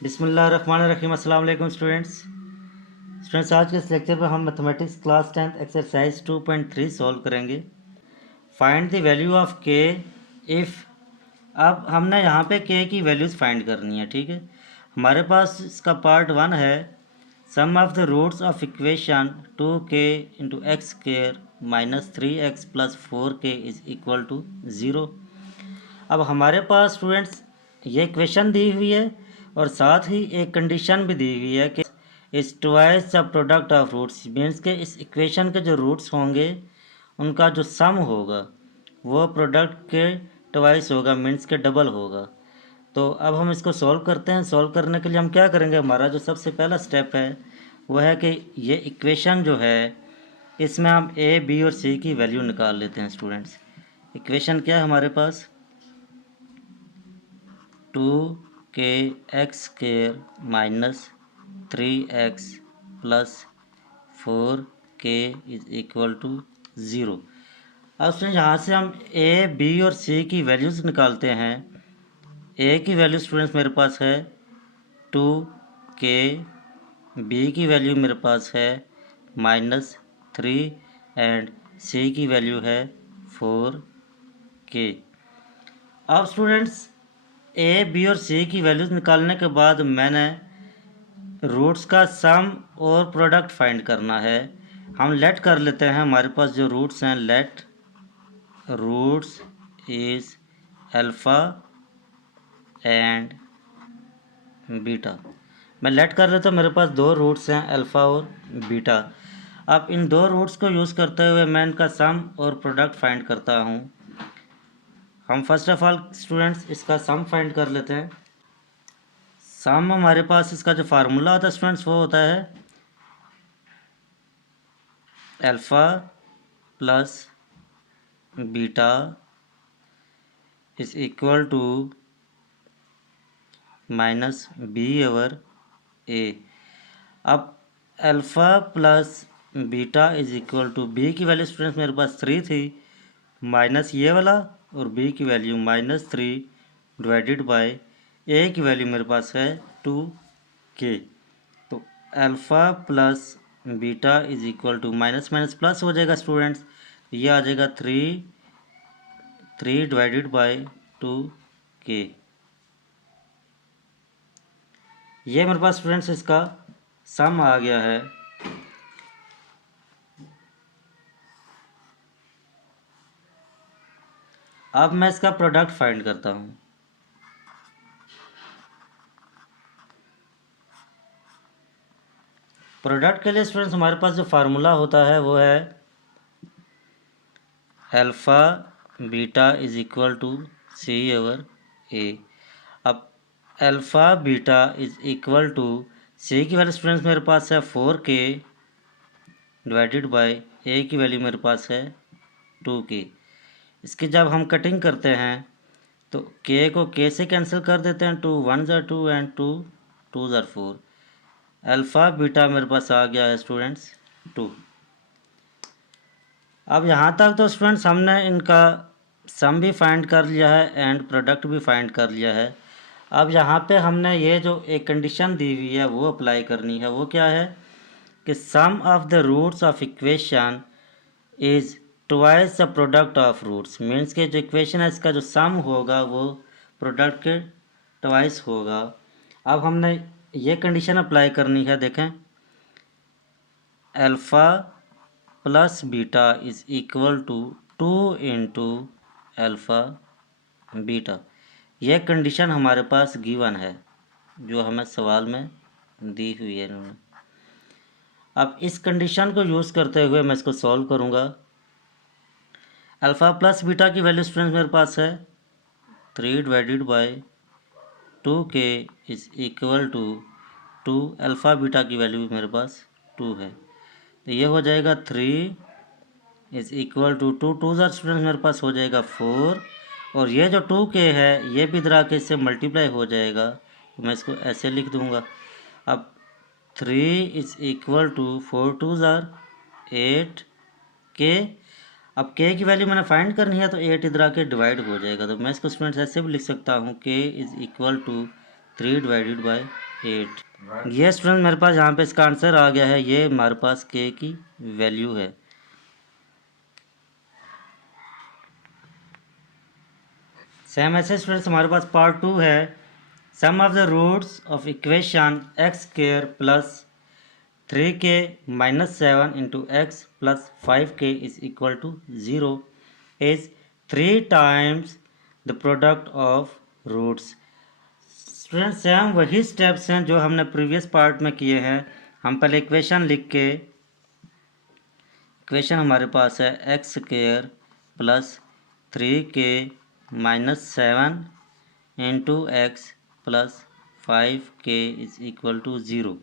बिस्मिल्लाहिर्रहमानिर्रहीम। अस्सलाम वालेकुम स्टूडेंट्स। आज के इस लेक्चर में हम mathematics class 10th exercise 2.3 solve करेंगे। फाइंड द वैल्यू ऑफ के इफ़। अब हमने यहाँ पे के की वैल्यूज़ फाइंड करनी है, ठीक है। हमारे पास इसका पार्ट 1 है sum of the roots of equation 2k into x square minus 3x plus 4k is equal to 0। अब हमारे पास स्टूडेंट्स ये इक्वेशन दी हुई है और साथ ही एक कंडीशन भी दी हुई है कि इस twice the product of roots, means के इस इक्वेशन के जो रूट्स होंगे उनका जो सम होगा वो प्रोडक्ट के ट्वाइस होगा, मीन्स के डबल होगा। तो अब हम इसको सॉल्व करते हैं। सॉल्व करने के लिए हम क्या करेंगे, हमारा जो सबसे पहला स्टेप है वो है कि ये इक्वेशन जो है इसमें हम ए बी और सी की वैल्यू निकाल लेते हैं स्टूडेंट्स। इक्वेशन क्या है हमारे पास, 2k x square minus 3x plus 4k is equal to 0। अब उसमें यहाँ से हम a b और c की वैल्यूज़ निकालते हैं। a की वैल्यू स्टूडेंट्स मेरे पास है 2k, b की वैल्यू मेरे पास है -3 एंड c की वैल्यू है 4k। अब स्टूडेंट्स ए बी और सी की वैल्यूज़ निकालने के बाद मैंने रूट्स का सम और प्रोडक्ट फाइंड करना है। हम लेट कर लेते हैं, हमारे पास जो रूट्स हैं, let roots is alpha and beta. मैं लेट कर लेता हूँ, मेरे पास दो रूट्स हैं अल्फ़ा और बीटा। अब इन दो रूट्स को यूज़ करते हुए मैं इनका सम और प्रोडक्ट फाइंड करता हूँ। हम फर्स्ट ऑफ ऑल स्टूडेंट्स इसका सम फाइंड कर लेते हैं। सम हमारे पास इसका जो फार्मूला होता है स्टूडेंट्स वो होता है alpha plus beta is equal to minus b over a. अब alpha plus beta is equal to b की वैल्यू स्टूडेंट्स मेरे पास 3 थी, माइनस ये वाला और बी की वैल्यू -3 डिवाइडेड बाय ए की वैल्यू मेरे पास है 2k। तो alpha plus beta is equal to minus minus plus हो जाएगा स्टूडेंट्स, ये आ जाएगा 3 डिवाइडेड बाय 2k। ये मेरे पास स्टूडेंट्स इसका सम आ गया है। अब मैं इसका प्रोडक्ट फाइंड करता हूँ। प्रोडक्ट के लिए स्टूडेंट्स हमारे पास जो फार्मूला होता है वो है alpha beta is equal to c over a. अब alpha beta is equal to c की वैल्यू स्टूडेंट्स मेरे पास है 4k डिवाइडेड बाय ए की वैल्यू मेरे पास है 2k। इसकी जब हम कटिंग करते हैं तो k को k से कैंसिल कर देते हैं, 2 1 ज़ा 2 एंड 2 2 ज़ा 4। अल्फ़ा बीटा मेरे पास आ गया है स्टूडेंट्स 2। अब यहाँ तक तो स्टूडेंट्स हमने इनका सम भी फाइंड कर लिया है एंड प्रोडक्ट भी फाइंड कर लिया है। अब यहाँ पे हमने ये जो एक कंडीशन दी हुई है वो अप्लाई करनी है। वो क्या है कि sum of the roots of equation is twice the product of roots, means के जो इक्वेशन है इसका जो सम होगा वो प्रोडक्ट के ट्वाइस होगा। अब हमने ये कंडीशन अप्लाई करनी है। देखें, alpha plus beta is equal to 2 into alpha beta. यह कंडीशन हमारे पास गिवन है जो हमें सवाल में दी हुई है इन्होंने। अब इस कंडीशन को यूज़ करते हुए मैं इसको सॉल्व करूँगा। अल्फ़ा प्लस बीटा की वैल्यू स्टूडेंट्स मेरे पास है 3 divided by 2k is equal to 2। Alpha beta की वैल्यू मेरे पास 2 है, तो ये हो जाएगा 3 इज इक्वल टू 2 2 ज़ा स्टूडेंट्स मेरे पास हो जाएगा 4, और ये जो 2k है ये भी इधर आके इससे मल्टीप्लाई हो जाएगा, तो मैं इसको ऐसे लिख दूँगा। अब 3 इज इक्वल टू 4 2 ज़ा 8k। अब k की वैल्यू मैंने फाइंड करनी है तो 8 इधर आके डिवाइड हो जाएगा, तो मैं इसको स्टूडेंट्स ऐसे भी लिख सकता हूँ k is equal to 3 divided by 8। ये स्टूडेंट मेरे पास यहाँ पे इसका आंसर आ गया है, ये हमारे पास के की वैल्यू है। सेम ऐसे स्टूडेंट्स हमारे पास पार्ट 2 है। Sum of the roots of equation x square plus 3k minus 7 into x plus 5k is equal to 0 is 3 times the product of roots. Student same वही स्टेप्स हैं जो हमने previous part में किए हैं। हम पहले इक्वेशन लिख के, इक्वेशन हमारे पास है x square plus 3k minus 7 into x plus 5k is equal to 0।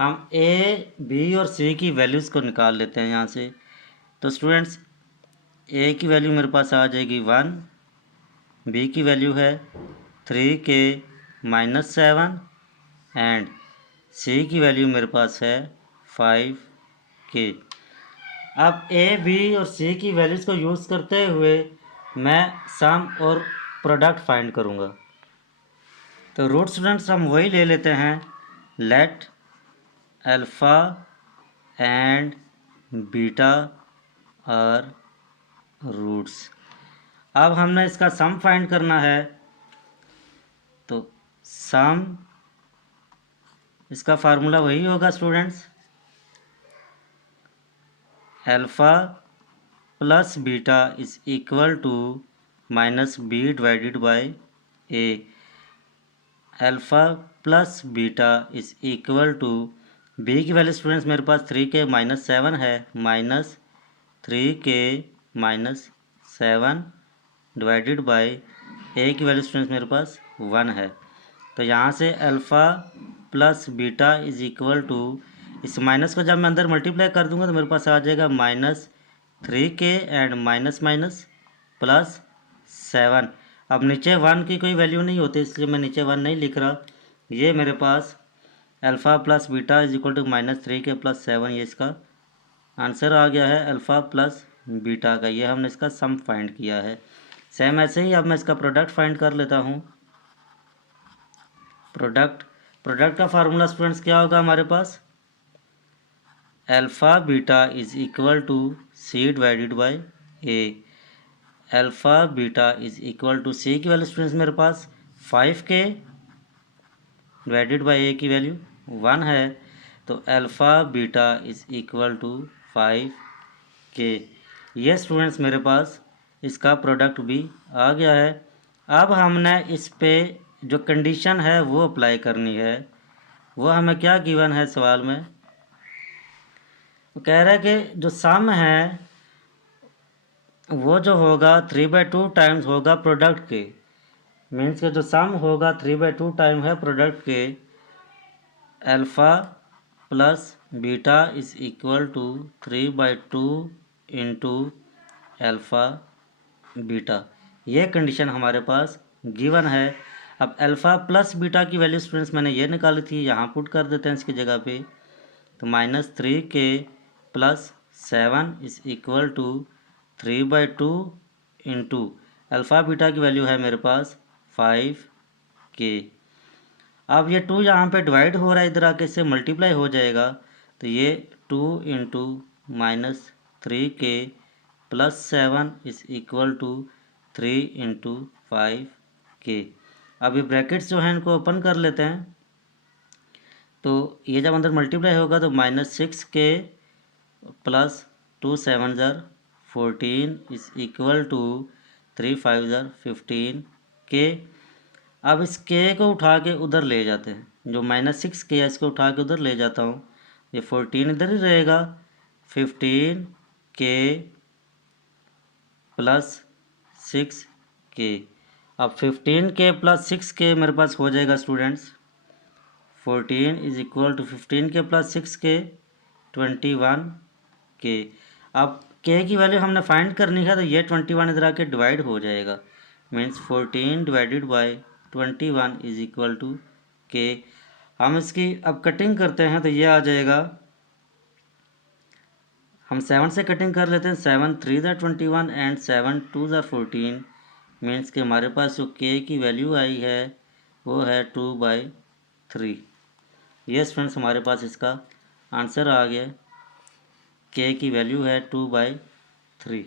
हम ए बी और सी की वैल्यूज़ को निकाल लेते हैं यहाँ से। तो स्टूडेंट्स ए की वैल्यू मेरे पास आ जाएगी 1, बी की वैल्यू है 3k माइनस 7 एंड सी की वैल्यू मेरे पास है 5k। अब ए बी और सी की वैल्यूज़ को यूज़ करते हुए मैं सम और प्रोडक्ट फाइंड करूँगा। तो रूट स्टूडेंट्स हम वही ले लेते हैं, let alpha and beta are roots. अब हमने इसका सम फाइंड करना है, तो सम इसका फार्मूला वही होगा students, alpha plus beta is equal to minus b divided by a. Alpha plus beta is equal to, b की वैल्यू स्टूडेंट्स मेरे पास 3k माइनस 7 है, minus 3k minus 7 divided by a की वैल्यू स्टूडेंट्स मेरे पास 1 है। तो यहाँ से alpha plus beta is equal to, इस माइनस को जब मैं अंदर मल्टीप्लाई कर दूंगा तो मेरे पास आ जाएगा minus 3k and minus minus plus 7। अब नीचे 1 की कोई वैल्यू नहीं होती, इसलिए मैं नीचे 1 नहीं लिख रहा। ये मेरे पास alpha plus beta is equal to minus 3k plus 7, ये इसका आंसर आ गया है अल्फ़ा प्लस बीटा का। ये हमने इसका सम फाइंड किया है। सेम ऐसे ही अब मैं इसका प्रोडक्ट फाइंड कर लेता हूँ। प्रोडक्ट का फार्मूला स्टूडेंट्स क्या होगा हमारे पास, alpha beta is equal to c divided by a. Alpha beta is equal to c की वैल्यू स्टूडेंट्स मेरे पास 5k डिवाइडेड बाय ए की वैल्यू 1 है, तो alpha beta is equal to 5k। ये स्टूडेंट्स मेरे पास इसका प्रोडक्ट भी आ गया है। अब हमने इस पे जो कंडीशन है वो अप्लाई करनी है। वो हमें क्या गिवन है सवाल में, वो कह रहा है कि जो सम है वो जो होगा 3/2 टाइम्स होगा प्रोडक्ट के। मीन्स के जो सम होगा 3/2 टाइम है प्रोडक्ट के। Alpha plus beta is equal to 3/2 into alpha beta. ये कंडीशन हमारे पास गिवन है। अब अल्फ़ा प्लस बीटा की वैल्यू स्टूडेंट्स मैंने ये निकाली थी, यहाँ पुट कर देते हैं इसकी जगह पे। तो minus 3k plus 7 is equal to 3/2 into alpha beta की वैल्यू है मेरे पास 5k। अब ये 2 यहाँ पे डिवाइड हो रहा है, इधर आके इससे मल्टीप्लाई हो जाएगा, तो ये 2 into minus 3k plus 7 is equal to 3 into 5k। अब ये ब्रैकेट्स जो हैं इनको ओपन कर लेते हैं, तो ये जब अंदर मल्टीप्लाई होगा तो माइनस 6k प्लस 2 7 ज़र 14 इज इक्वल टू 3 5 ज़र 15k। अब इस k को उठा के उधर ले जाते हैं, जो माइनस 6k है इसको उठा के उधर ले जाता हूँ, ये 14 इधर ही रहेगा, 15k प्लस 6k। अब 15k प्लस 6k मेरे पास हो जाएगा students 14 is equal to 15k plus 6k 21k। अब k की वैल्यू हमने फाइंड करनी है, तो ये 21 इधर आके डिवाइड हो जाएगा, means 14 divided by 21 is equal to k। हम इसकी अब कटिंग करते हैं तो ये आ जाएगा, हम 7 से कटिंग कर लेते हैं, 7 3 ज़ा 21 एंड 7 2 ज़ा 14, मीन्स कि हमारे पास जो k की वैल्यू आई है वो है 2/14। 3। यस फ्रेंड्स, हमारे पास इसका आंसर आ गया। के की वैल्यू है 2/3।